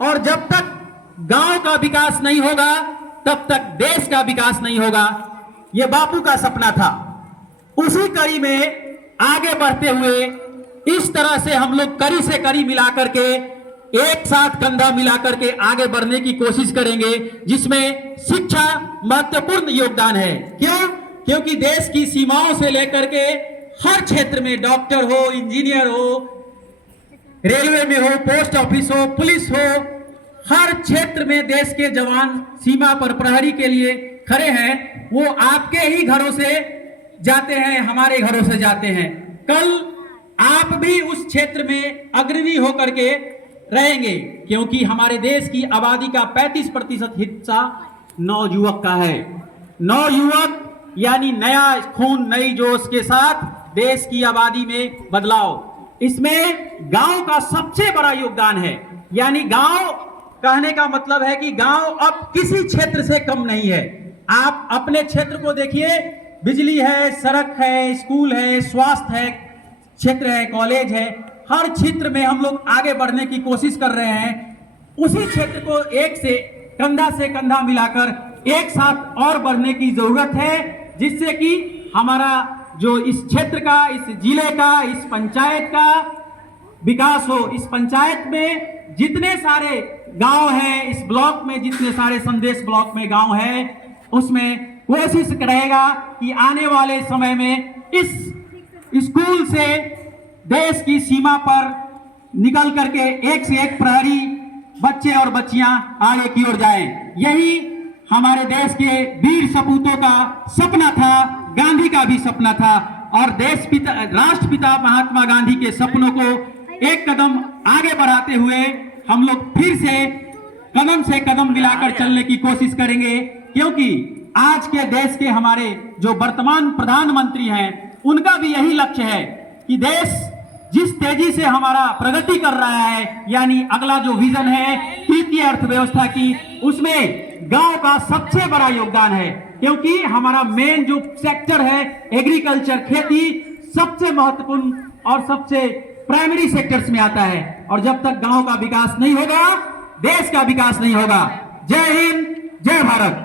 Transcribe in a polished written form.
और जब तक गांव का विकास नहीं होगा तब तक देश का विकास नहीं होगा। यह बापू का सपना था। उसी कड़ी में आगे बढ़ते हुए इस तरह से हम लोग कड़ी से कड़ी मिलाकर के एक साथ कंधा मिलाकर के आगे बढ़ने की कोशिश करेंगे, जिसमें शिक्षा महत्वपूर्ण योगदान है। क्यों? क्योंकि देश की सीमाओं से लेकर के हर क्षेत्र में, डॉक्टर हो, इंजीनियर हो, रेलवे में हो, पोस्ट ऑफिस हो, पुलिस हो, हर क्षेत्र में देश के जवान सीमा पर प्रहरी के लिए खड़े हैं। वो आपके ही घरों से जाते हैं, हमारे घरों से जाते हैं। कल आप भी उस क्षेत्र में अग्रणी होकर के रहेंगे, क्योंकि हमारे देश की आबादी का 35% हिस्सा नवयुवक का है। नवयुवक यानी नया खून, नई जोश के साथ देश की आबादी में बदलाव। इसमें गांव का सबसे बड़ा योगदान है। यानी गांव कहने का मतलब है कि गांव अब किसी क्षेत्र से कम नहीं है। आप अपने क्षेत्र को देखिए, बिजली है, सड़क है, स्कूल है, स्वास्थ्य है, क्षेत्र है, कॉलेज है, हर क्षेत्र में हम लोग आगे बढ़ने की कोशिश कर रहे हैं। उसी क्षेत्र को एक से कंधा मिलाकर एक साथ और बढ़ने की जरूरत है, जिससे कि हमारा जो इस क्षेत्र का, इस जिले का, इस पंचायत का विकास हो। इस पंचायत में जितने सारे गांव हैं, इस ब्लॉक में जितने सारे संदेश ब्लॉक में गांव हैं, उसमें कोशिश करेगा कि आने वाले समय में इस स्कूल से देश की सीमा पर निकल करके एक से एक प्रहरी बच्चे और बच्चियां आगे की ओर जाएं। यही हमारे देश के वीर सपूतों का सपना था, गांधी का भी सपना था। और राष्ट्रपिता महात्मा गांधी के सपनों को एक कदम आगे बढ़ाते हुए हम लोग फिर से कदम मिलाकर चलने की कोशिश करेंगे, क्योंकि आज के देश के हमारे जो वर्तमान प्रधानमंत्री हैं, उनका भी यही लक्ष्य है कि देश जिस तेजी से हमारा प्रगति कर रहा है, यानी अगला जो विजन है तृतीय अर्थव्यवस्था की, उसमें गांव का सबसे बड़ा योगदान है। क्योंकि हमारा मेन जो सेक्टर है एग्रीकल्चर, खेती, सबसे महत्वपूर्ण और सबसे प्राइमरी सेक्टर्स में आता है। और जब तक गांव का विकास नहीं होगा, देश का विकास नहीं होगा। जय हिंद, जय भारत।